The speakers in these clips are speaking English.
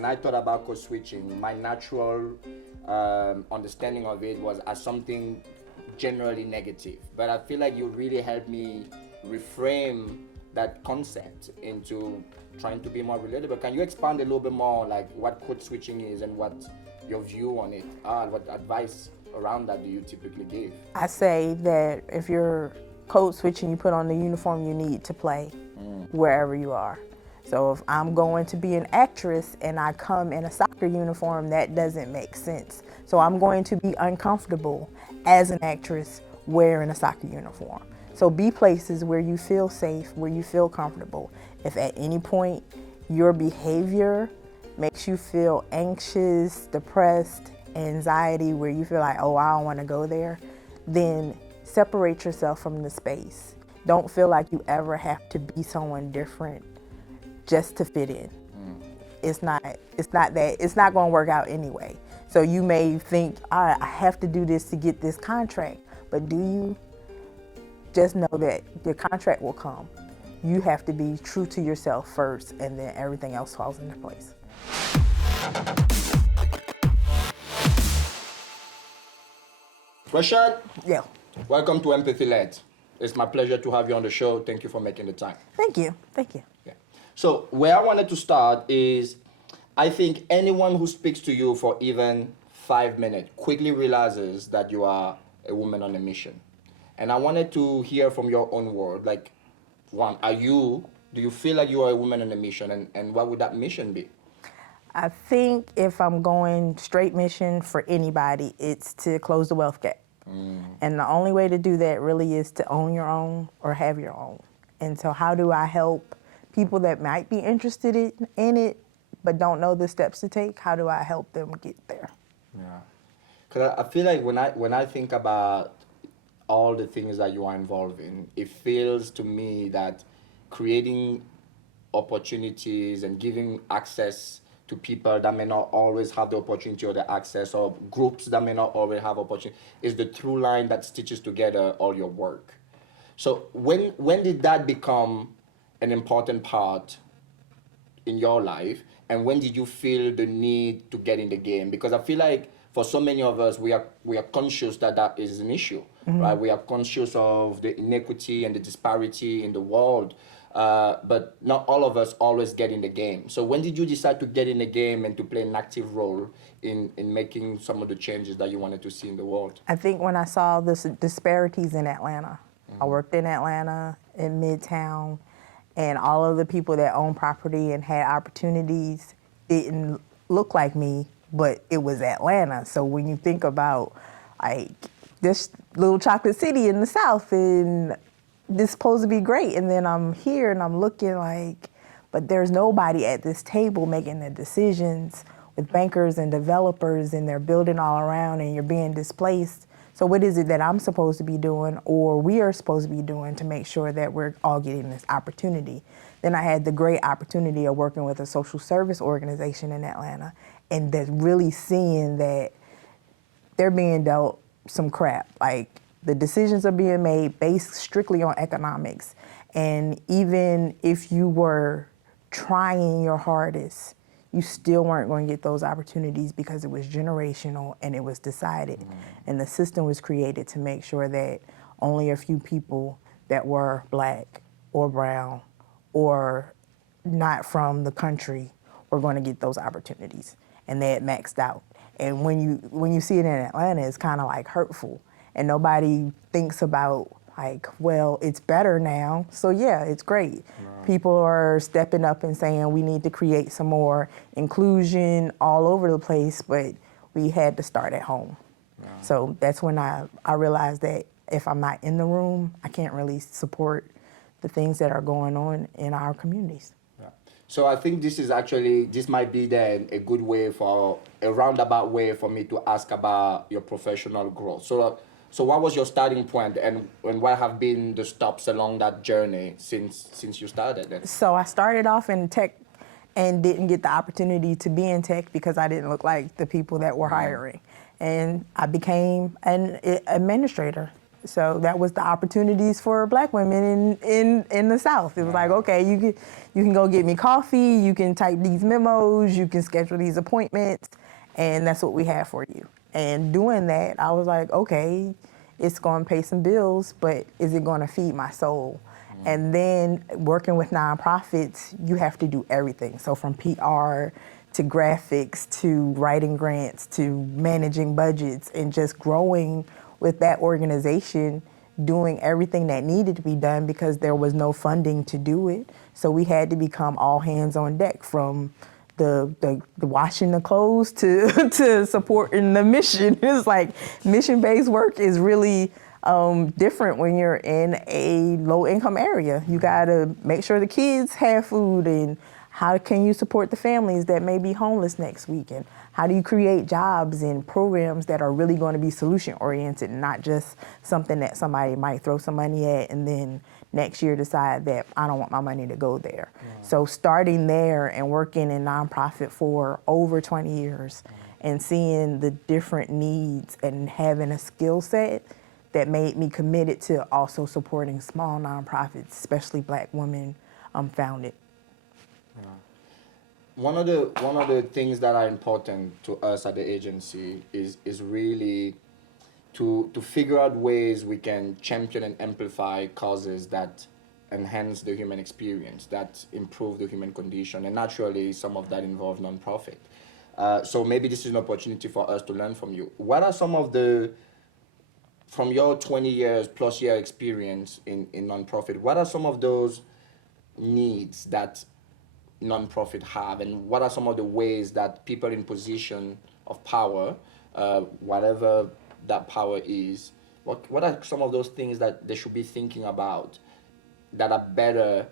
When I thought about code switching, my natural understanding of it was as something generally negative. But I feel like you really helped me reframe that concept into trying to be more relatable. Can you expand a little bit more, like what code switching is and what your view on it are? What advice around that do you typically give? I say that if you're code switching, you put on the uniform you need to play wherever you are. So if I'm going to be an actress and I come in a soccer uniform, that doesn't make sense. So I'm going to be uncomfortable as an actress wearing a soccer uniform. So be places where you feel safe, where you feel comfortable. If at any point your behavior makes you feel anxious, depressed, anxiety, where you feel like, oh, I don't want to go there, then separate yourself from the space. Don't feel like you ever have to be someone different just to fit in. It's not going to work out anyway. So you may think, all right, I have to do this to get this contract, but do you? Just know that your contract will come. You have to be true to yourself first, and then everything else falls into place. Rashaan, Yeah. welcome to Empathy Led. It's my pleasure to have you on the show. Thank you for making the time. Thank you. Thank you. Yeah. So where I wanted to start is, I think anyone who speaks to you for even 5 minutes quickly realizes that you are a woman on a mission. And I wanted to hear from your own word, like, one, do you feel like you are a woman on a mission, and what would that mission be? I think if I'm going straight mission for anybody, it's to close the wealth gap. And the only way to do that really is to own your own or have your own. And so how do I help people that might be interested in it but don't know the steps to take? How do I help them get there? Yeah. Because I feel like when I think about all the things that you are involved in, it feels to me that creating opportunities and giving access to people that may not always have the opportunity or the access, or groups that may not always have opportunity, is the through line that stitches together all your work. So when did that become an important part in your life, and when did you feel the need to get in the game? Because I feel like for so many of us, we are conscious that that is an issue, right? We are conscious of the inequity and the disparity in the world, but not all of us always get in the game. So when did you decide to get in the game and to play an active role in making some of the changes that you wanted to see in the world? I think when I saw the disparities in Atlanta, I worked in Atlanta, in Midtown, and all of the people that own property and had opportunities didn't look like me, but it was Atlanta. So when you think about like this little chocolate city in the South, and this is supposed to be great, and then I'm here and I'm looking like, but there's nobody at this table making the decisions with bankers and developers, and they're building all around and you're being displaced. So what is it that I'm supposed to be doing, or we are supposed to be doing, to make sure that we're all getting this opportunity? Then I had the great opportunity of working with a social service organization in Atlanta, and that's really seeing that they're being dealt some crap. Like, the decisions are being made based strictly on economics. And even if you were trying your hardest, you still weren't going to get those opportunities because it was generational and it was decided. And the system was created to make sure that only a few people that were Black or brown or not from the country were going to get those opportunities. And they had maxed out. And when you see it in Atlanta, it's kind of like hurtful. And nobody thinks about, like, well, it's better now, so yeah, it's great. Right. People are stepping up and saying we need to create some more inclusion all over the place, but we had to start at home. Right. So that's when I realized that if I'm not in the room, I can't really support the things that are going on in our communities. Yeah. So I think this might be then a good way, for a roundabout way for me to ask about your professional growth. So what was your starting point, and what have been the stops along that journey since you started then? So I started off in tech and didn't get the opportunity to be in tech because I didn't look like the people that were hiring. And I became an administrator So that was the opportunities for Black women in the South. It was like, okay, you can go get me coffee, you can type these memos, you can schedule these appointments, and that's what we have for you. And doing that, I was like, okay, it's going to pay some bills, but is it going to feed my soul? And then working with nonprofits, you have to do everything. So from PR to graphics to writing grants to managing budgets and just growing with that organization, doing everything that needed to be done because there was no funding to do it. So we had to become all hands on deck, from the washing the clothes to to supporting the mission. It's like mission-based work is really different when you're in a low-income area. You gotta make sure the kids have food, and how can you support the families that may be homeless next week, and how do you create jobs and programs that are really going to be solution-oriented, not just something that somebody might throw some money at and then next year decide that I don't want my money to go there. So starting there and working in nonprofit for over 20 years and seeing the different needs and having a skill set that made me committed to also supporting small nonprofits, especially Black women founded. One of the things that are important to us at the agency is really to figure out ways we can champion and amplify causes that enhance the human experience, that improve the human condition, and naturally some of that involves nonprofit. So maybe this is an opportunity for us to learn from you. What are some of the, from your 20 years plus year experience in nonprofit, what are some of those needs that nonprofit have, and what are some of the ways that people in position of power, whatever that power is, what are some of those things that they should be thinking about that are better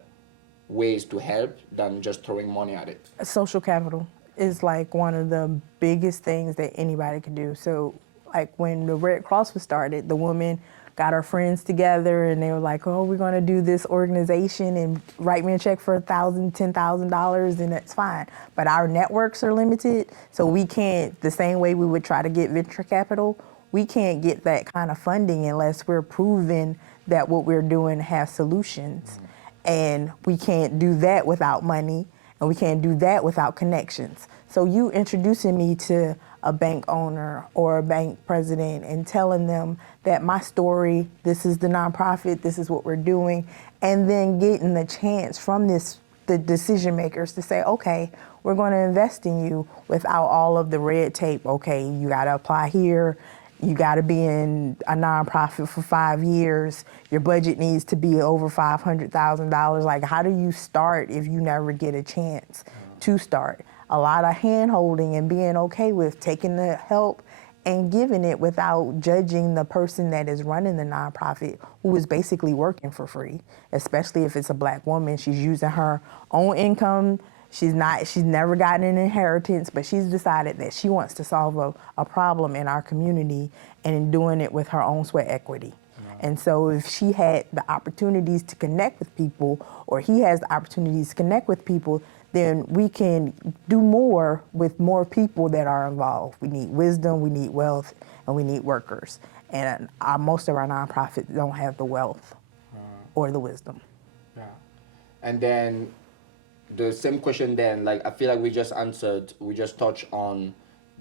ways to help than just throwing money at it? Social capital is like one of the biggest things that anybody can do. So like when the Red Cross was started, the women got our friends together and they were like, oh, we're gonna do this organization and write me a check for $1,000, $10,000 and that's fine. But our networks are limited, so we can't, the same way we would try to get venture capital, we can't get that kind of funding unless we're proving that what we're doing has solutions. And we can't do that without money, and we can't do that without connections. So you introducing me to a bank owner or a bank president and telling them that my story, this is the nonprofit, this is what we're doing, and then getting the chance from the decision makers to say, okay, we're going to invest in you without all of the red tape. Okay, you got to apply here, you got to be in a nonprofit for 5 years, your budget needs to be over $500,000. Like, how do you start if you never get a chance to start? A lot of hand-holding and being okay with taking the help and giving it without judging the person that is running the nonprofit, who is basically working for free, especially if it's a Black woman. She's using her own income. She's never gotten an inheritance, but she's decided that she wants to solve a problem in our community, and in doing it with her own sweat equity. And so if she had the opportunities to connect with people, or he has the opportunities to connect with people, then we can do more with more people that are involved. We need wisdom, we need wealth, and we need workers. And most of our nonprofits don't have the wealth or the wisdom. Yeah. And then the same question then, like I feel like we just touched on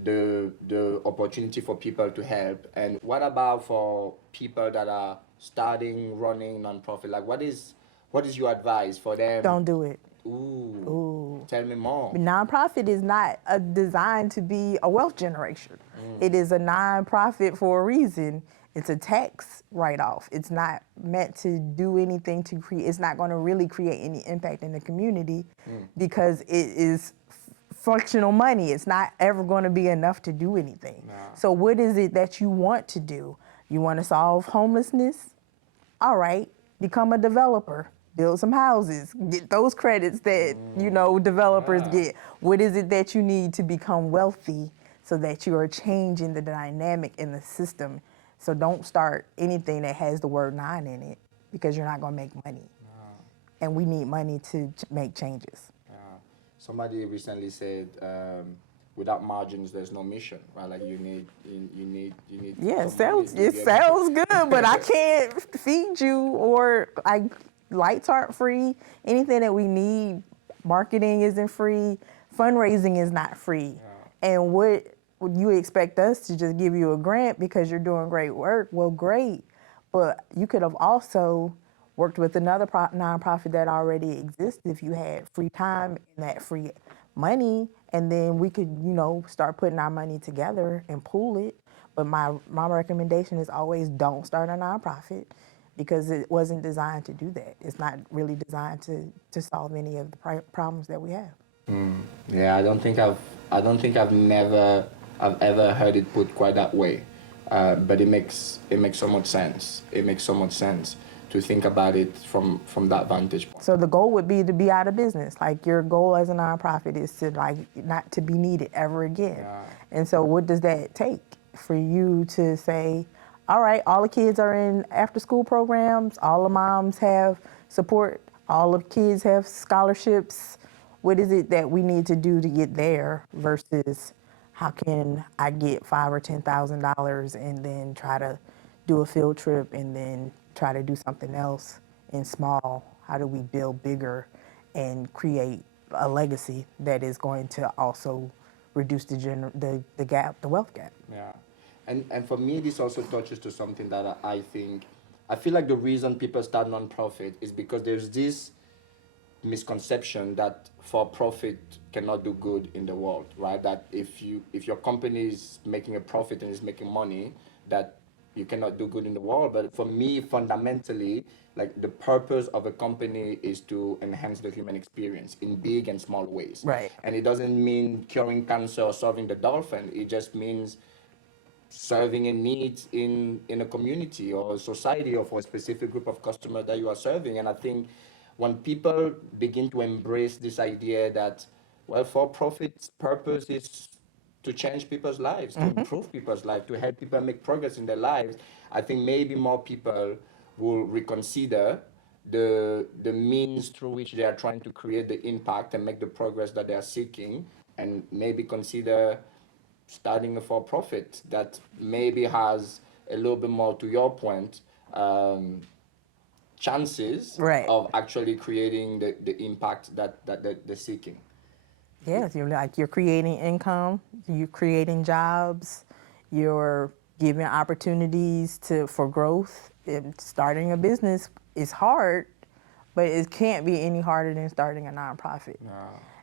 the opportunity for people to help. And what about for people that are starting, running nonprofit? Like what is your advice for them? Don't do it. Ooh. Tell me more. Nonprofit is not designed to be a wealth generation. It is a nonprofit for a reason. It's a tax write-off. It's not meant to do anything to create, it's not going to really create any impact in the community because it is functional money. It's not ever going to be enough to do anything. Nah. So what is it that you want to do? You want to solve homelessness? All right, become a developer. Build some houses, get those credits that, developers get. What is it that you need to become wealthy so that you are changing the dynamic in the system? So don't start anything that has the word non in it, because you're not gonna make money. And we need money to make changes. Somebody recently said, without margins, there's no mission, right? Like you need. Yeah, some money to it be able sounds good, but I can't feed you, or like lights aren't free. Anything that we need, marketing isn't free, fundraising is not free. And what would you expect us to just give you a grant because you're doing great work? Well, great, but you could have also worked with another nonprofit that already exists if you had free time and that free money, and then we could, start putting our money together and pool it. But my recommendation is always don't start a nonprofit because it wasn't designed to do that. It's not really designed to solve any of the problems that we have. Yeah, I've ever heard it put quite that way. But it makes so much sense. It makes so much sense to think about it from that vantage point. So the goal would be to be out of business. Like your goal as a nonprofit is to not to be needed ever again. Yeah. And so what does that take for you to say, all right, all the kids are in after school programs, all the moms have support, all the kids have scholarships. What is it that we need to do to get there versus how can I get $5,000 or $10,000 and then try to do a field trip and then try to do something else in small? How do we build bigger and create a legacy that is going to also reduce the gap, the wealth gap? Yeah, and for me, this also touches to something that I feel like the reason people start nonprofit is because there's this misconception that for profit cannot do good in the world, right? That if your company is making a profit and is making money, that you cannot do good in the world. But for me, fundamentally, like the purpose of a company is to enhance the human experience in big and small ways. Right. And it doesn't mean curing cancer or solving the dolphin. It just means serving a need in a community or a society or for a specific group of customers that you are serving. And I think when people begin to embrace this idea that, well, for-profit's purpose is to change people's lives, to improve people's lives, to help people make progress in their lives, I think maybe more people will reconsider the means through which they are trying to create the impact and make the progress that they are seeking, and maybe consider starting a for-profit that maybe has a little bit more, to your point, chances Right. of actually creating the impact that they're seeking. Yes, you're creating income, you're creating jobs, you're giving opportunities for growth. Starting a business is hard, but it can't be any harder than starting a nonprofit. No.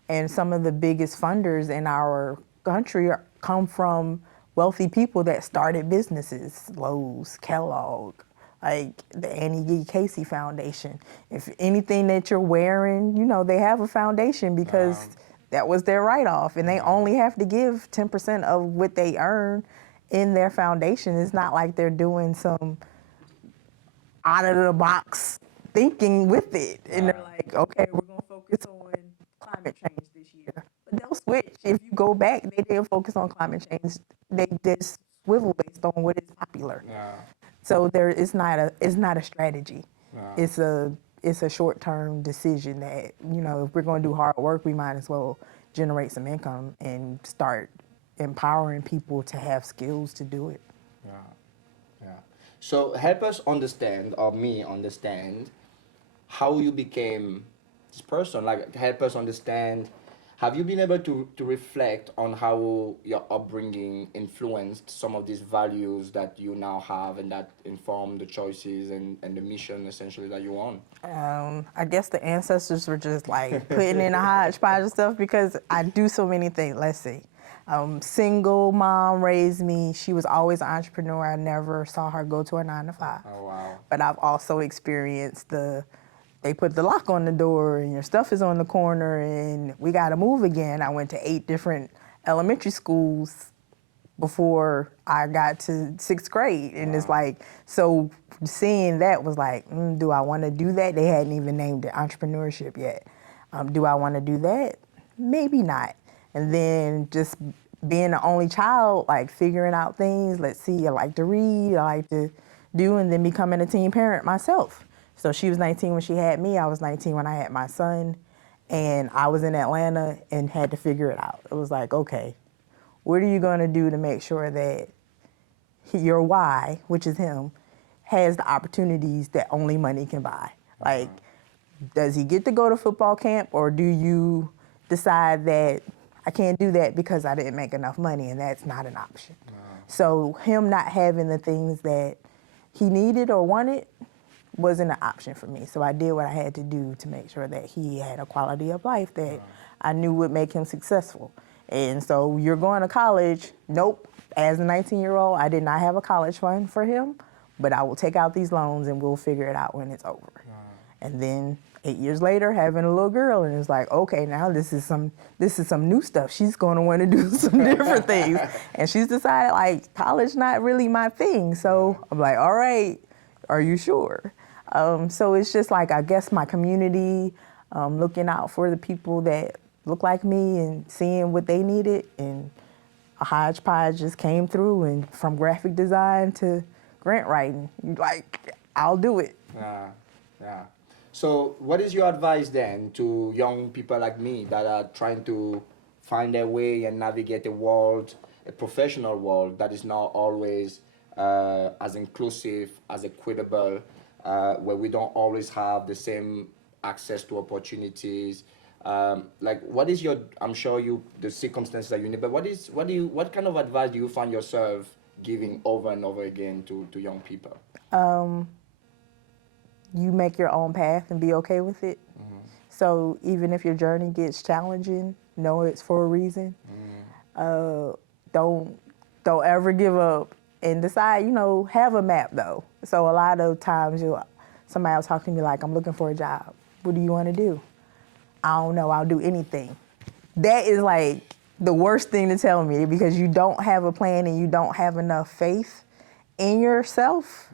And some of the biggest funders in our country come from wealthy people that started businesses, Lowe's, Kellogg, like the Annie G. Casey Foundation. If anything that you're wearing, they have a foundation because that was their write-off, and they only have to give 10% of what they earn in their foundation. It's not like they're doing some out-of-the-box thinking with it. And they're like, okay, we're going to focus on climate change this year. But they'll switch. If you go back, they didn't focus on climate change. They just swivel based on what is popular. Yeah. So it's not a strategy. Yeah. It's a short-term decision that, if we're going to do hard work, we might as well generate some income and start empowering people to have skills to do it. Yeah. Yeah. So help us understand, or me understand, how you became this person. Like, help us understand, have you been able to reflect on how your upbringing influenced some of these values that you now have and that inform the choices and the mission essentially that you're on? I guess the ancestors were just like putting in a hodgepodge of stuff because I do so many things. Let's see. Single mom raised me. She was always an entrepreneur. I never saw her go to a 9-to-5. Oh, wow. But I've also experienced they put the lock on the door and your stuff is on the corner and we got to move again. I went to 8 different elementary schools before I got to 6th grade. And it's like, so seeing that was like, do I want to do that? They hadn't even named it entrepreneurship yet. Do I want to do that? Maybe not. And then just being the only child, like figuring out things. Let's see, I like to read, I like to do, and then becoming a teen parent myself. So she was 19 when she had me. I was 19 when I had my son. And I was in Atlanta and had to figure it out. It was like, okay, what are you going to do to make sure that your why, which is him, has the opportunities that only money can buy? Like, does he get to go to football camp, or do you decide that I can't do that because I didn't make enough money, and that's not an option? So him not having the things that he needed or wanted wasn't an option for me. So I did what I had to do to make sure that he had a quality of life that I knew would make him successful. And so you're going to college? Nope. As a 19-year-old, I did not have a college fund for him, but I will take out these loans and we'll figure it out when it's over. And then 8 years later, having a little girl, and it's like, okay, now this is some new stuff. She's going to want to do some different things, and she's decided like college not really my thing. So I'm like, all right, are you sure? So it's just like, I guess my community, looking out for the people that look like me and seeing what they needed, and a hodgepodge just came through, and from graphic design to grant writing, like, I'll do it. Yeah. So what is your advice then to young people like me that are trying to find their way and navigate a professional world that is not always as inclusive, as equitable, where we don't always have the same access to opportunities? Like, what is your, I'm sure the circumstances that you need, but what kind of advice do you find yourself giving over and over again to young people? You make your own path and be okay with it. So even if your journey gets challenging, know it's for a reason. Don't ever give up, and decide, have a map though. So a lot of times somebody will talk to me like, I'm looking for a job. What do you want to do? I don't know, I'll do anything. That is like the worst thing to tell me, because you don't have a plan and you don't have enough faith in yourself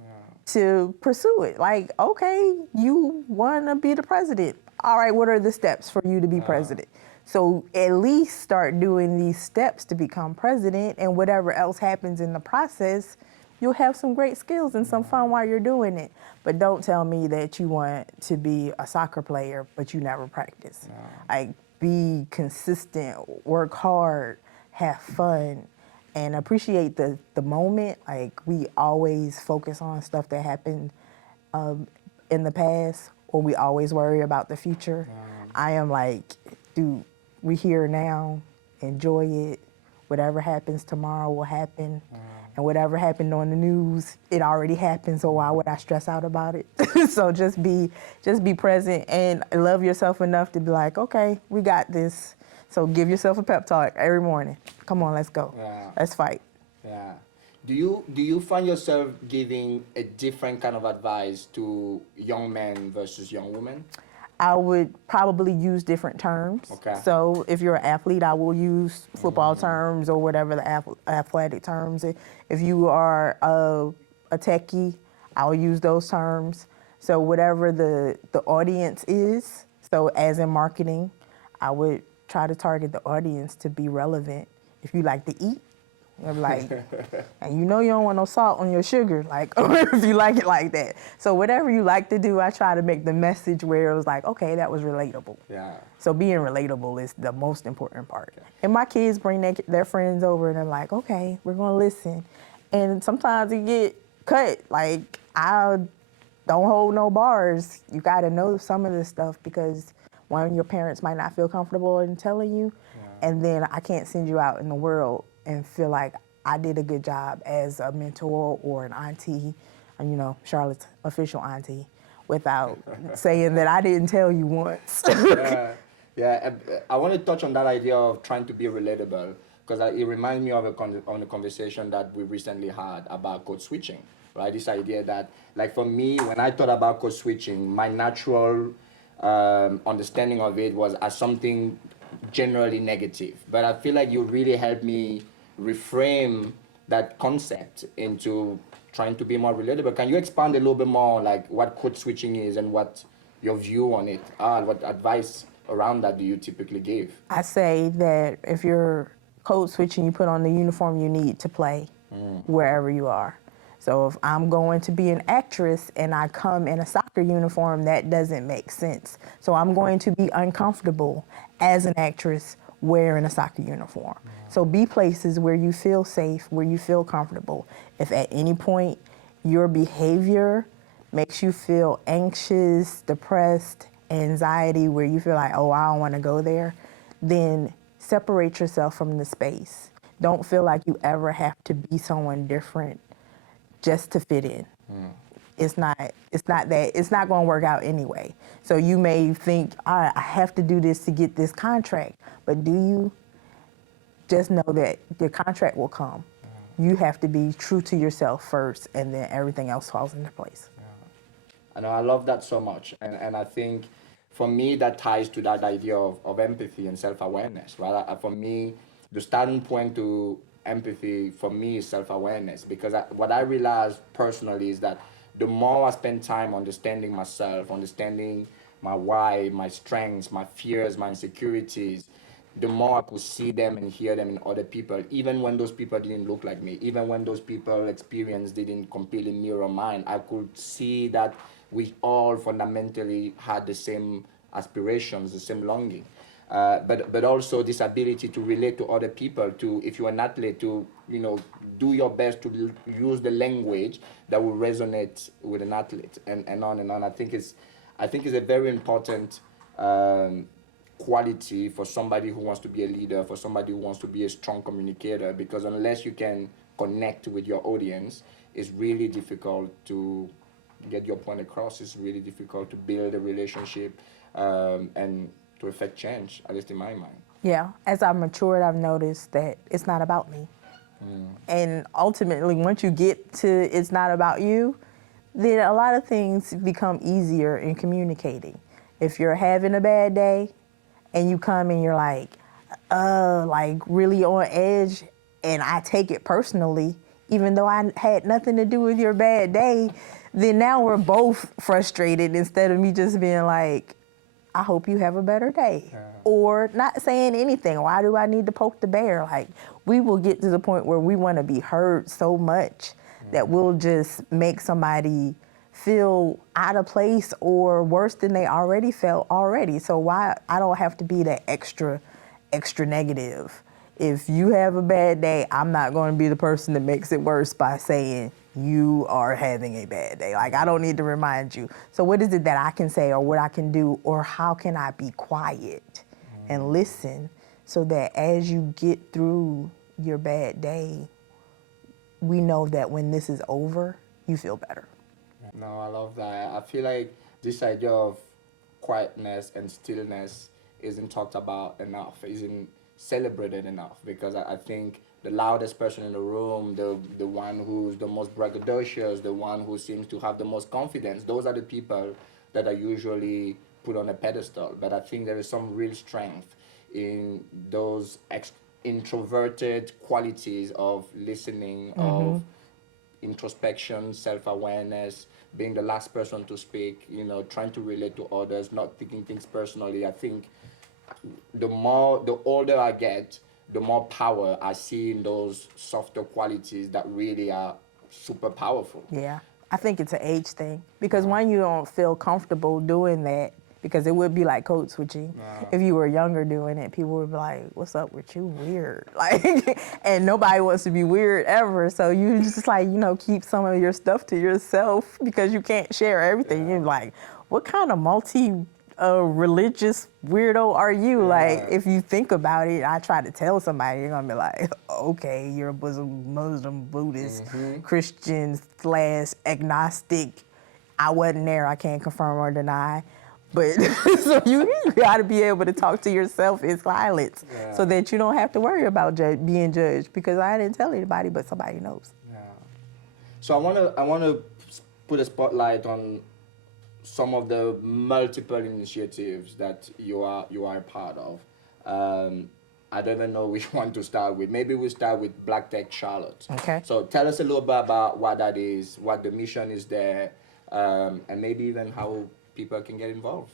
to pursue it. Like, okay, you want to be the president. All right, what are the steps for you to be president? So at least start doing these steps to become president, and whatever else happens in the process, you'll have some great skills and some fun while you're doing it. But don't tell me that you want to be a soccer player, but you never practice. Like, be consistent, work hard, have fun, and appreciate the moment. Like, we always focus on stuff that happened in the past, or we always worry about the future. I am like, dude, we here now, enjoy it. Whatever happens tomorrow will happen. And whatever happened on the news, it already happened, so why would I stress out about it? So just be present and love yourself enough to be like, okay, we got this. So give yourself a pep talk every morning. Come on, let's go. Let's fight. Yeah. Do you find yourself giving a different kind of advice to young men versus young women? I would probably use different terms. Okay. So if you're an athlete, I will use football terms or whatever the athletic terms. If you are a techie, I'll use those terms. So whatever the audience is, so as in marketing, I would try to target the audience to be relevant. If you like to eat, I'm like, and you don't want no salt on your sugar, like, or if you like it like that. So whatever you like to do, I try to make the message where it was like, okay, that was relatable. So being relatable is the most important part. And my kids bring their friends over and they're like, okay, we're gonna listen. And sometimes it get cut. Like, I don't hold no bars. You gotta know some of this stuff, because one, your parents might not feel comfortable in telling you, and then I can't send you out in the world and feel like I did a good job as a mentor or an auntie, Charlotte's official auntie, without saying that I didn't tell you once. I want to touch on that idea of trying to be relatable, because it reminds me of a conversation that we recently had about code switching, right? This idea that, like, for me, when I thought about code switching, my natural understanding of it was as something generally negative. But I feel like you really helped me reframe that concept into trying to be more relatable. Can you expand a little bit more, like, what code switching is and what your view on it are? What advice around that do you typically give? I say that if you're code switching, you put on the uniform you need to play wherever you are. So if I'm going to be an actress and I come in a soccer uniform, that doesn't make sense. So I'm going to be uncomfortable as an actress wearing a soccer uniform. So be places where you feel safe, where you feel comfortable. If at any point your behavior makes you feel anxious, depressed, anxiety, where you feel like, oh, I don't want to go there, then separate yourself from the space. Don't feel like you ever have to be someone different just to fit in. It's not going to work out anyway. So you may think, all right, I have to do this to get this contract. But do you? Just know that your contract will come. You have to be true to yourself first, and then everything else falls into place. And I love that so much. And I think for me, that ties to that idea of empathy and self-awareness, right? For me, the starting point to empathy for me is self-awareness, because what I realized personally is that the more I spend time understanding myself, understanding my why, my strengths, my fears, my insecurities, the more I could see them and hear them in other people, even when those people didn't look like me, even when those people's experience didn't completely mirror mine, I could see that we all fundamentally had the same aspirations, the same longing. But also this ability to relate to other people, to, if you're an athlete, to, do your best to use the language that will resonate with an athlete, and on and on. I think it's a very important quality for somebody who wants to be a leader, for somebody who wants to be a strong communicator, because unless you can connect with your audience, it's really difficult to get your point across. It's really difficult to build a relationship and to affect change, at least in my mind. Yeah, as I've matured, I've noticed that it's not about me. And ultimately, once you get to it's not about you, then a lot of things become easier in communicating. If you're having a bad day and you come and you're like really on edge, and I take it personally, even though I had nothing to do with your bad day, then now we're both frustrated instead of me just being like, I hope you have a better day. Or not saying anything. Why do I need to poke the bear? Like, we will get to the point where we want to be heard so much that we'll just make somebody feel out of place or worse than they already felt already. So why I don't have to be that extra negative. If you have a bad day, I'm not going to be the person that makes it worse by saying you are having a bad day. Like, I don't need to remind you. So what is it that I can say, or what I can do, or how can I be quiet and listen so that as you get through your bad day, we know that when this is over, you feel better. No, I love that. I feel like this idea of quietness and stillness isn't talked about enough, isn't celebrated enough, because I think the loudest person in the room, the one who's the most braggadocious, the one who seems to have the most confidence, those are the people that are usually put on a pedestal. But I think there is some real strength in those introverted qualities of listening, of introspection, self-awareness, being the last person to speak, trying to relate to others, not taking things personally. I think the older I get, the more power I see in those softer qualities that really are super powerful. Yeah, I think it's an age thing, because when you don't feel comfortable doing that, because it would be like code switching. If you were younger doing it, people would be like, what's up with you, weird? Like, and nobody wants to be weird ever. So you just like, keep some of your stuff to yourself because you can't share everything. You're like, what kind of religious weirdo are you? Like, if you think about it, I try to tell somebody, you're gonna be like, okay, you're a Muslim, Buddhist, Christian / agnostic. I wasn't there, I can't confirm or deny. But so you gotta be able to talk to yourself in silence so that you don't have to worry about being judged, because I didn't tell anybody, but somebody knows. Yeah. So I wanna put a spotlight on some of the multiple initiatives that you are a part of. I don't even know which one to start with. Maybe we start with Black Tech Charlotte. Okay. So tell us a little bit about what that is, what the mission is there, and maybe even how people can get involved.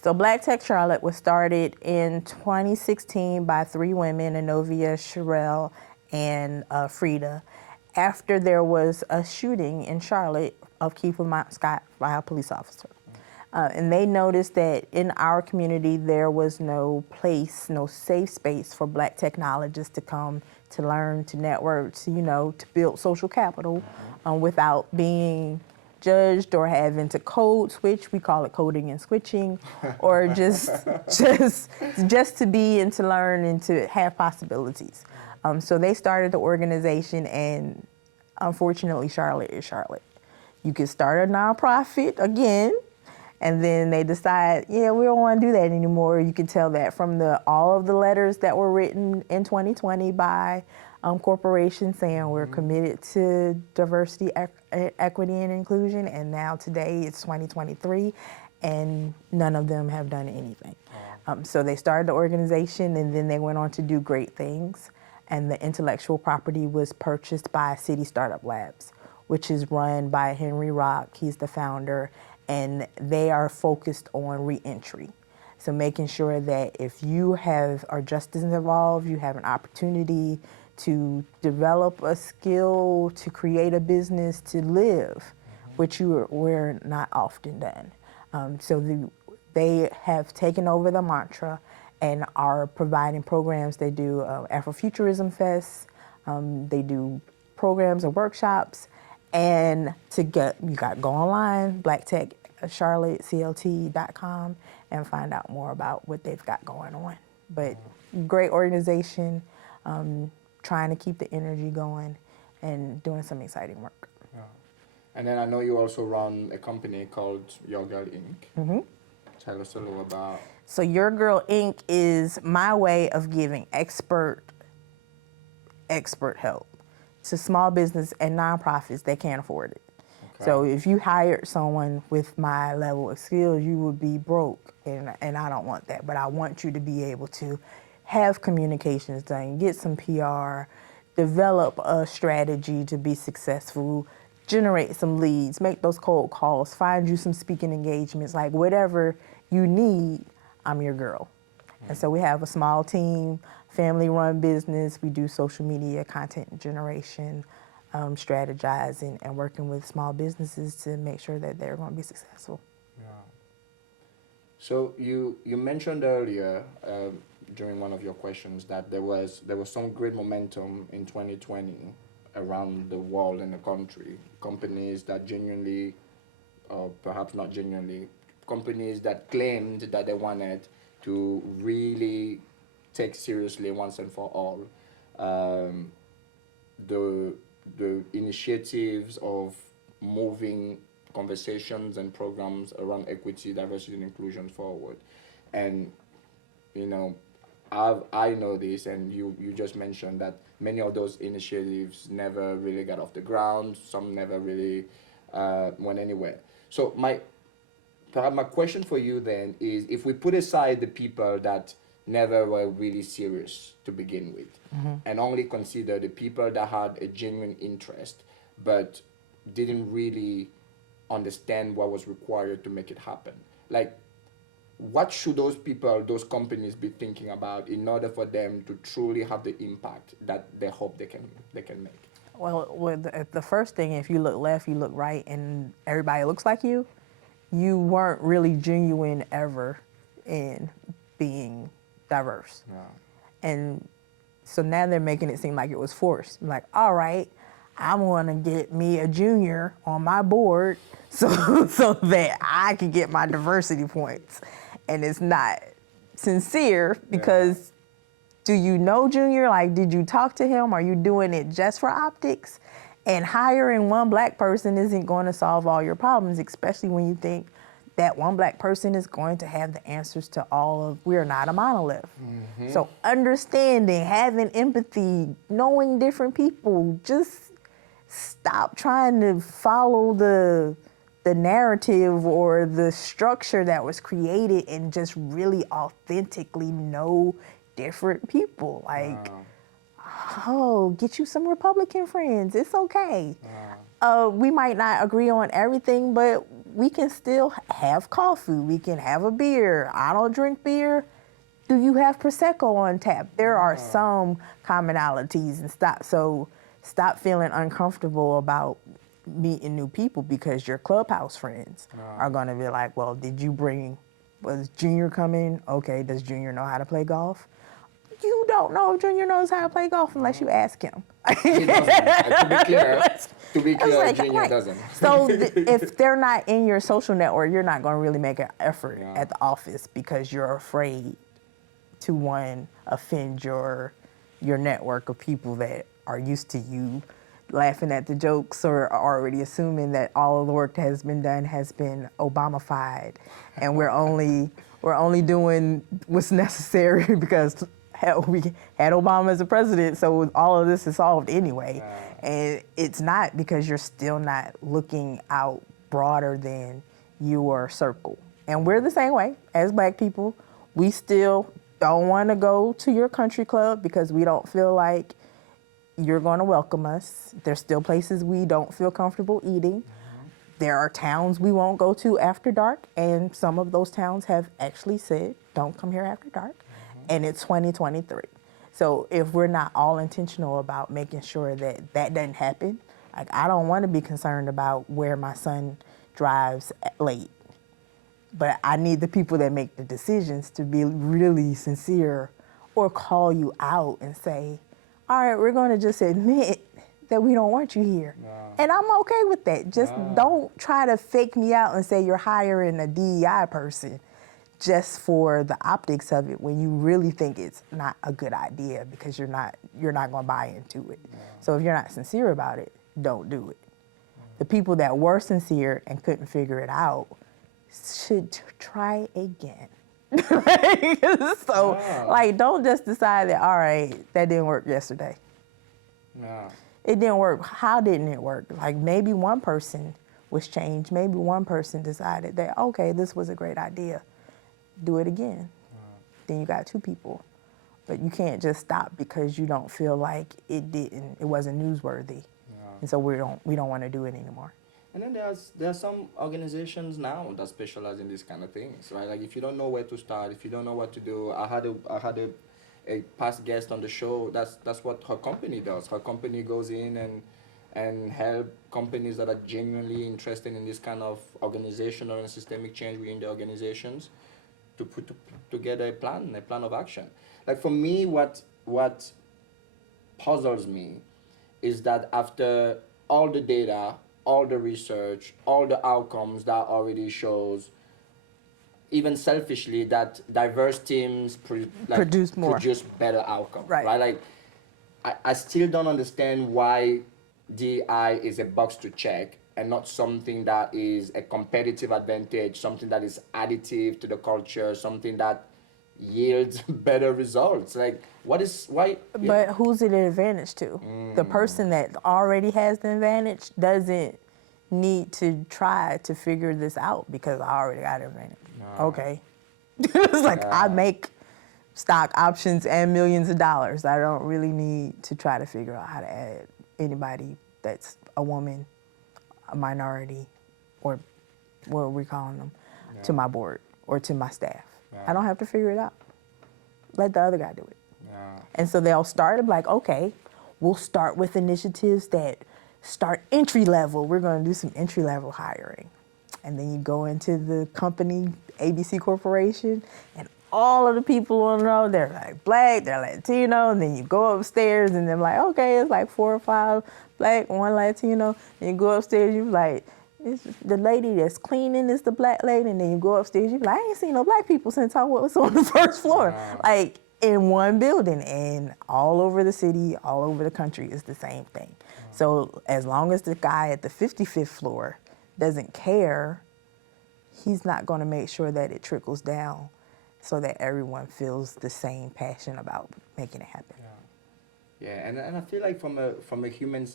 So Black Tech Charlotte was started in 2016 by 3 women, Anovia, Sherelle, and Frida, after there was a shooting in Charlotte of Keith Lamont Scott by a police officer. And they noticed that in our community, there was no place, no safe space for Black technologists to come to learn, to network, to, to build social capital without being judged or having to code switch. We call it coding and switching, or just to be and to learn and to have possibilities. So they started the organization, and unfortunately, Charlotte is Charlotte. You can start a nonprofit again, and then they decide, yeah, we don't want to do that anymore. You can tell that from all of the letters that were written in 2020 by corporations saying we're committed to diversity, equity, and inclusion. And now today it's 2023, and none of them have done anything. So they started the organization, and then they went on to do great things. And the intellectual property was purchased by City Startup Labs, which is run by Henry Rock. He's the founder, and they are focused on reentry. So making sure that if you are just as involved, you have an opportunity to develop a skill, to create a business, to live, which we're not often done. They have taken over the mantra and are providing programs. They do Afrofuturism Fest, they do programs and workshops, and you got to go online, blacktechcharlotteclt.com, and find out more about what they've got going on. But great organization, trying to keep the energy going and doing some exciting work. Yeah. And then I know you also run a company called Your Girl Inc. Tell us a little about. So Your Girl Inc. is my way of giving expert help to small business and nonprofits that can't afford it. Okay. So if you hired someone with my level of skills, you would be broke, and I don't want that. But I want you to be able to have communications done, get some PR, develop a strategy to be successful, generate some leads, make those cold calls, find you some speaking engagements, like whatever you need, I'm your girl. And so we have a small team, family-run business. We do social media, content generation, strategizing, and working with small businesses to make sure that they're going to be successful. Yeah. So you mentioned earlier during one of your questions that there was some great momentum in 2020 around the world and the country. Companies that genuinely, or perhaps not genuinely, companies that claimed that they wanted to really take seriously once and for all the initiatives of moving conversations and programs around equity, diversity, and inclusion forward. And I know this, and you just mentioned that many of those initiatives never really got off the ground. Some never really went anywhere. So perhaps my question for you then is, if we put aside the people that never were really serious to begin with, and only consider the people that had a genuine interest but didn't really understand what was required to make it happen, like, what should those people, those companies be thinking about in order for them to truly have the impact that they hope they can make? Well, the first thing, if you look left, you look right, and everybody looks like you weren't really genuine ever in being diverse. Yeah. And so now they're making it seem like it was forced. Like, all right, I'm gonna get me a junior on my board so that I can get my diversity points. And it's not sincere, because do you know Junior? Like, did you talk to him? Are you doing it just for optics? And hiring one Black person isn't going to solve all your problems, especially when you think that one Black person is going to have the answers to all of, we're not a monolith. So understanding, having empathy, knowing different people, just stop trying to follow the narrative or the structure that was created, and just really authentically know different people. Like, oh, get you some Republican friends. It's okay. We might not agree on everything, but we can still have coffee. We can have a beer. I don't drink beer. Do you have Prosecco on tap? There are some commonalities, and stop feeling uncomfortable about meeting new people because your clubhouse friends are going to be like, well, was Junior coming? Okay, does Junior know how to play golf? You don't know if Junior knows how to play golf unless you ask him. He doesn't. To be clear, like, Junior right. doesn't. So if they're not in your social network, you're not going to really make an effort at the office because you're afraid to, one, offend your network of people that are used to you laughing at the jokes or already assuming that all of the work that has been done has been Obama-fied, and we're only doing what's necessary because hell, we had Obama as a president, so all of this is solved anyway. And it's not, because you're still not looking out broader than your circle. And we're the same way as Black people. We still don't want to go to your country club because we don't feel like you're going to welcome us. There's still places we don't feel comfortable eating. There are towns we won't go to after dark, and some of those towns have actually said, don't come here after dark. And it's 2023. So if we're not all intentional about making sure that that doesn't happen, like, I don't want to be concerned about where my son drives late, but I need the people that make the decisions to be really sincere or call you out and say, all right, we're going to just admit that we don't want you here. And I'm okay with that. Just don't try to fake me out and say you're hiring a DEI person just for the optics of it when you really think it's not a good idea, because you're not going to buy into it. So if you're not sincere about it, don't do it. The people that were sincere and couldn't figure it out should try again. So, like, don't just decide that, all right, that didn't work yesterday. It didn't work. How didn't it work? Like, maybe one person was changed. Maybe one person decided that, okay, this was a great idea. Do it again. Then you got two people. But you can't just stop because you don't feel like it wasn't newsworthy. And so we don't want to do it anymore. And then there are some organizations now that specialize in these kind of things, right? Like, if you don't know where to start, if you don't know what to do, I had a past guest on the show. That's what her company does. Her company goes in and help companies that are genuinely interested in this kind of organizational and systemic change within the organizations to put together a plan of action. Like, for me, what puzzles me is that after all the data, all the research, all the outcomes that already shows, even selfishly, that diverse teams produce better outcomes, right? Like, I still don't understand why DI is a box to check and not something that is a competitive advantage, something that is additive to the culture, something that yields better results. Like, why? But who's it an advantage to? The person that already has the advantage doesn't need to try to figure this out because I already got an advantage. Okay. It's like, I make stock options and millions of dollars. I don't really need to try to figure out how to add anybody that's a woman, a minority, or what are we calling them, to my board or to my staff. I don't have to figure it out. Let the other guy do it. And so they'll start like, okay, we'll start with initiatives that start entry level. We're going to do some entry level hiring. And then you go into the company, ABC Corporation, and all of the people on the road, they're like Black, they're Latino, and then you go upstairs and they're like, okay, it's like 4 or 5 Black, 1 Latino. And you go upstairs, you're like, it's the lady that's cleaning is the Black lady, and then you go upstairs, you're like, I ain't seen no Black people since I was on the first floor. Like, in one building, and all over the city, all over the country, it's the same thing. So as long as the guy at the 55th floor doesn't care, he's not going to make sure that it trickles down so that everyone feels the same passion about making it happen. And I feel like from a human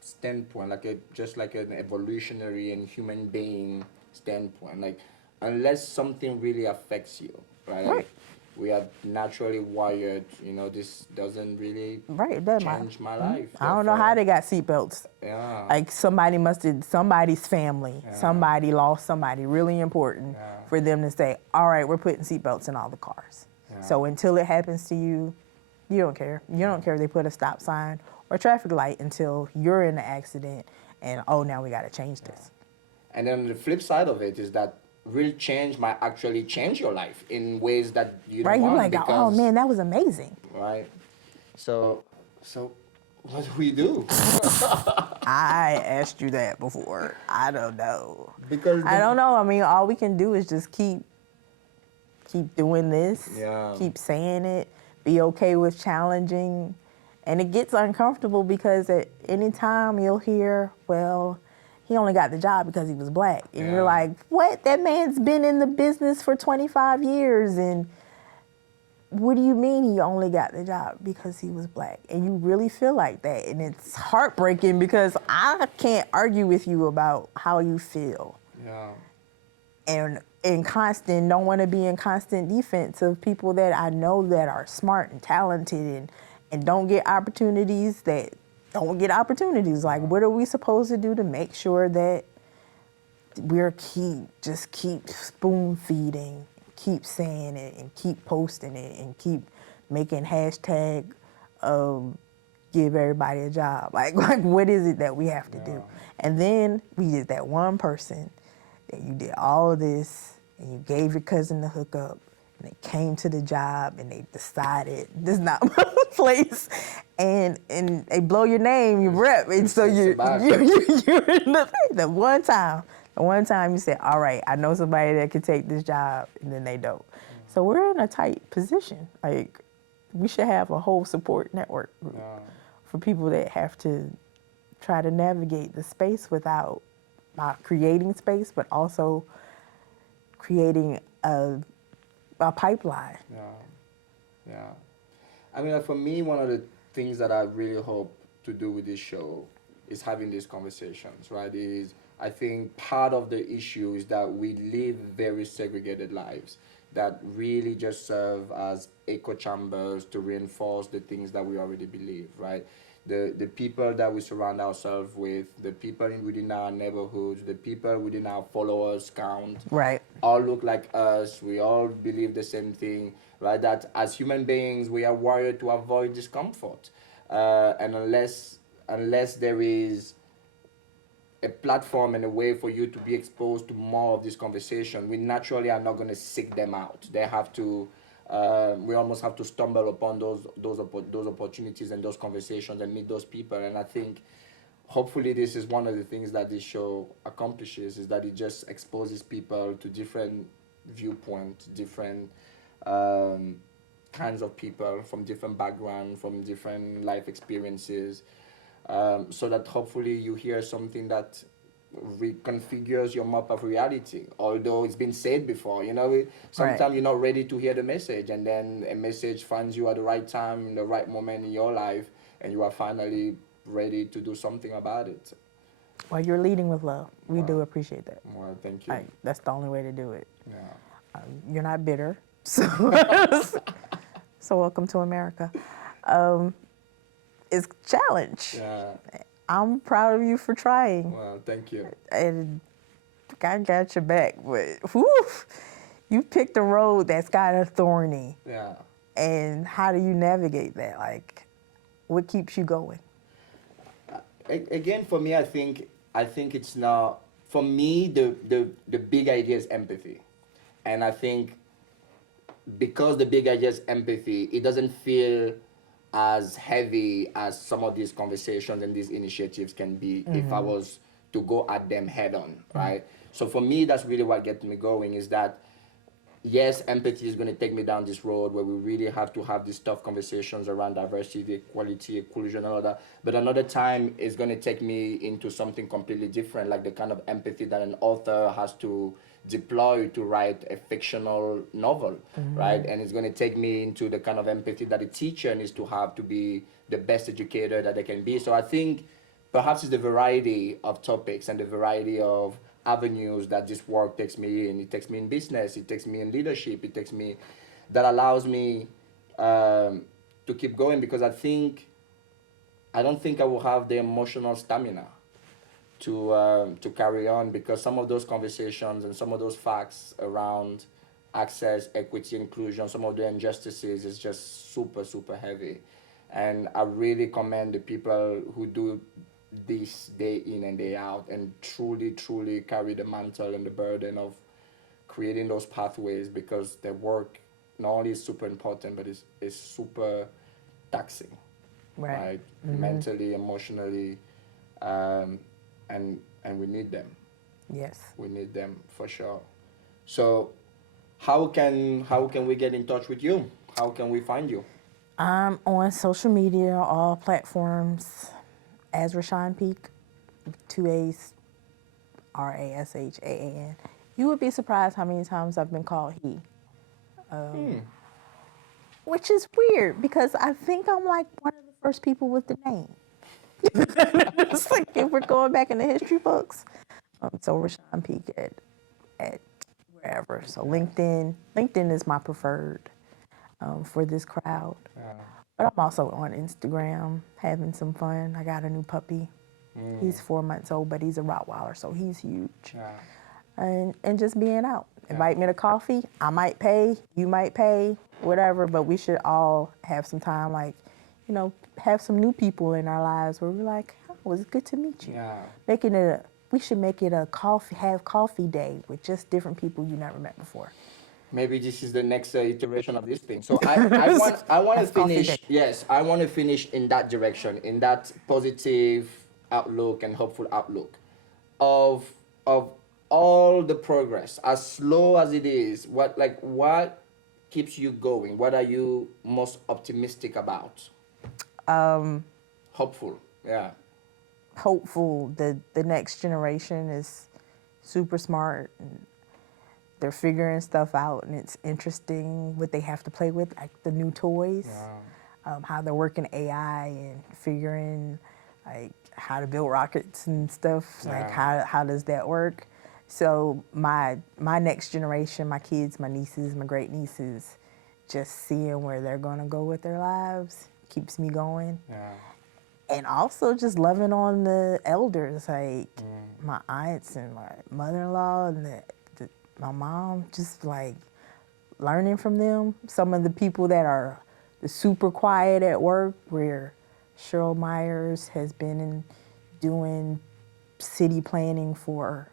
standpoint, just like an evolutionary and human being standpoint, like, unless something really affects you, right? Right. We are naturally wired, this doesn't really it doesn't change my life. I don't know how they got seatbelts. Like, somebody's family, somebody lost somebody really important for them to say, all right, we're putting seatbelts in all the cars. So until it happens to you, You don't care. You don't care if they put a stop sign or a traffic light until you're in the accident and, oh, now we got to change this. And then the flip side of it is that real change might actually change your life in ways that you don't Right? You're want like, oh, because, man, that was amazing. right? So what do we do? I asked you that before. I don't know. Because I don't know. I mean, all we can do is just keep doing this. Yeah. Keep saying it. Be okay with challenging. And it gets uncomfortable because at any time you'll hear, well, he only got the job because he was black. And Yeah. you're like, what? That man's been in the business for 25 years. And what do you mean he only got the job because he was black? And you really feel like that. And it's heartbreaking because I can't argue with you about how you feel. Yeah. And don't want to be in constant defense of people that I know that are smart and talented and don't get opportunities Like, what are we supposed to do to make sure that we're keep spoon feeding, keep saying it and keep posting it and keep making hashtag give everybody a job. Like what is it that we have to do? And then we did that one person that you did all of this and you gave your cousin the hookup and they came to the job and they decided this is not my place and they blow your name, you rep, and so you're in the one time you said, all right, I know somebody that could take this job, and then they don't. So we're in a tight position. Like, we should have a whole support network for people that have to try to navigate the space without creating space, but also creating a pipeline. Yeah. I mean, like, for me, one of the things that I really hope to do with this show is having these conversations, right? I think part of the issue is that we live very segregated lives that really just serve as echo chambers to reinforce the things that we already believe, right? The people that we surround ourselves with, the people within our neighborhoods, the people within our followers count, Right. all look like us. We all believe the same thing, right? That as human beings, we are wired to avoid discomfort, and unless there is a platform and a way for you to be exposed to more of this conversation, we naturally are not going to seek them out. They have to. We almost have to stumble upon those opportunities and those conversations and meet those people. And I think, hopefully, this is one of the things that this show accomplishes: is that it just exposes people to different viewpoints, different kinds of people from different backgrounds, from different life experiences. So that hopefully you hear something that reconfigures your map of reality. Although it's been said before, sometimes you're not ready to hear the message, and then a message finds you at the right time, in the right moment in your life, and you are finally ready to do something about it. Well, you're leading with love. We do appreciate that. Well, thank you. That's the only way to do it. Yeah. You're not bitter, so so welcome to America. It's a challenge. Yeah. I'm proud of you for trying. Well, thank you. And I got your back, but whew, you picked a road that's kind of thorny. Yeah. And how do you navigate that? Like, what keeps you going? Again, for me, I think it's not. For me, the big idea is empathy, and I think because the big idea is empathy, it doesn't feel as heavy as some of these conversations and these initiatives can be if I was to go at them head on, right? So for me, that's really what gets me going, is that yes, empathy is going to take me down this road where we really have to have these tough conversations around diversity, equality, inclusion, and all that. But another time is going to take me into something completely different, like the kind of empathy that an author has to deploy to write a fictional novel, right? And it's going to take me into the kind of empathy that a teacher needs to have to be the best educator that they can be. So I think perhaps it's the variety of topics and the variety of avenues that this work takes me in. It takes me in business, it takes me in leadership, it takes me, that allows me to keep going, because I don't think I will have the emotional stamina to carry on, because some of those conversations and some of those facts around access, equity, inclusion, some of the injustices is just super, super heavy. And I really commend the people who do this day in and day out and truly, truly carry the mantle and the burden of creating those pathways, because their work not only is super important, but is super taxing, Right. right? Mentally, emotionally, um, and we need them. Yes. We need them for sure. So, how can we get in touch with you? How can we find you? I'm on social media, all platforms, as Rashaan Peek, 2 A's, Rashaan. You would be surprised how many times I've been called he, which is weird because I think I'm like one of the first people with the name. It's like if we're going back in the history books. So Rashaan Peek at wherever. So LinkedIn is my preferred for this crowd. But I'm also on Instagram having some fun. I got a new puppy. He's 4 months old, but he's a Rottweiler, so he's huge. Yeah. And just being out. Invite me to coffee. I might pay. You might pay. Whatever. But we should all have some time, like, have some new people in our lives where we're like, oh, it was good to meet you. Yeah. We should make it a coffee day with just different people you never met before. Maybe this is the next iteration of this thing. So I want to That's coffee finish. day. Yes, I want to finish in that direction, in that positive outlook and hopeful outlook, of of all the progress, as slow as it is. What keeps you going? What are you most optimistic about? Hopeful. Yeah. Hopeful the next generation is super smart and they're figuring stuff out, and it's interesting what they have to play with, like the new toys, how they're working AI and figuring like how to build rockets and stuff. Like how does that work? So my next generation, my kids, my nieces, my great nieces, just seeing where they're gonna go with their lives keeps me going. Yeah. And also just loving on the elders, like my aunts and my mother-in-law and my mom, just like learning from them. Some of the people that are super quiet at work, where Cheryl Myers has been doing city planning for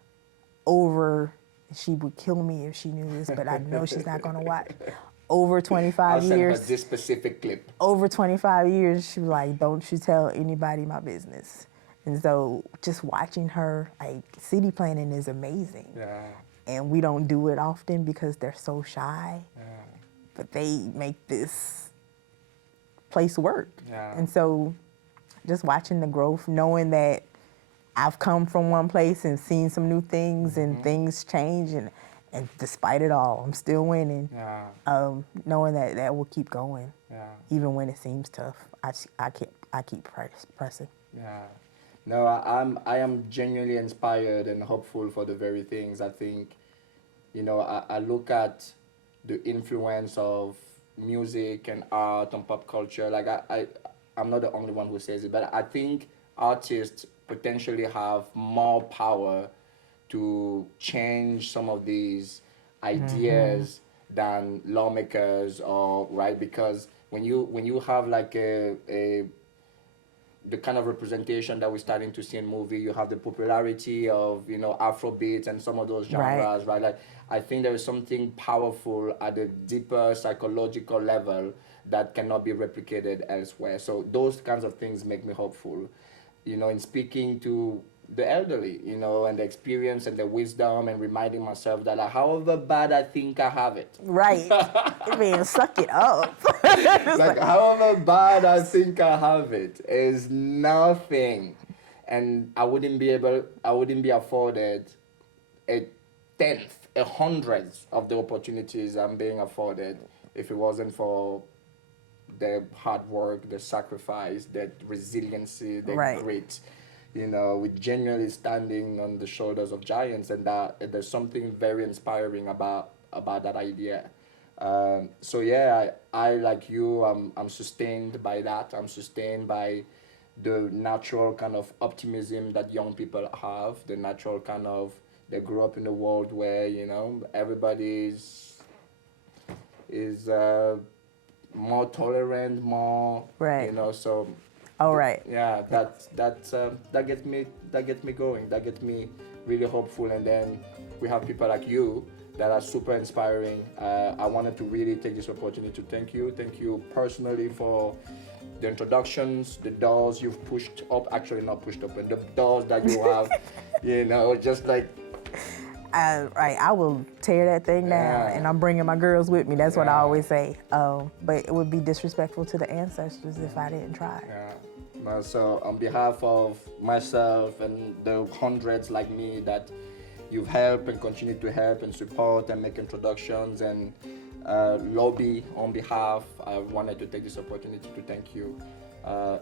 she would kill me if she knew this, but I know she's not gonna watch. Over 25 I'll send her years. this specific clip. Over 25 years, she was like, don't you tell anybody my business. And so just watching her, like, city planning is amazing. Yeah. And we don't do it often because they're so shy. Yeah. But they make this place work. Yeah. And so just watching the growth, knowing that I've come from one place and seen some new things and things change, and despite it all, I'm still winning. Yeah. Knowing that will keep going, Yeah. even when it seems tough. I keep pressing. Yeah. No, I am genuinely inspired and hopeful for the very things. I think, I look at the influence of music and art and pop culture. Like I'm not the only one who says it, but I think artists potentially have more power to change some of these ideas than lawmakers, or right, because when you have like a the kind of representation that we're starting to see in movie, you have the popularity of Afrobeats and some of those genres, right? Like I think there is something powerful at a deeper psychological level that cannot be replicated elsewhere. So those kinds of things make me hopeful, in speaking to the elderly, and the experience and the wisdom, and reminding myself that like, however bad I think I have it, Right. I mean, suck it up. like however bad I think I have it is nothing, and I wouldn't be afforded a tenth, a hundredth of the opportunities I'm being afforded if it wasn't for the hard work, the sacrifice, the resiliency, the Right. grit. We're genuinely standing on the shoulders of giants, and that there's something very inspiring about that idea. So yeah, I like you. I'm sustained by that. I'm sustained by the natural kind of optimism that young people have. The natural kind of they grew up in a world where everybody's is more tolerant, more, Right. you know, so All right. yeah, that gets me going. That gets me really hopeful. And then we have people like you that are super inspiring. I wanted to really take this opportunity to thank you personally for the introductions, the doors you've pushed up. Actually, not pushed up, and the doors that you have, you know, just like. Right, I will tear that thing down, Yeah. and I'm bringing my girls with me. That's what I Yeah. always say. But it would be disrespectful to the ancestors if I didn't try. Yeah. So on behalf of myself and the hundreds like me that you've helped and continue to help and support and make introductions and lobby on behalf, I wanted to take this opportunity to thank you,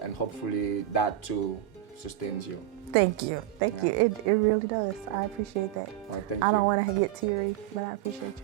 and hopefully that too sustains you. Thank you. Thank you. It really does. I appreciate that. Well, thank I don't you. want to get teary, but I appreciate you.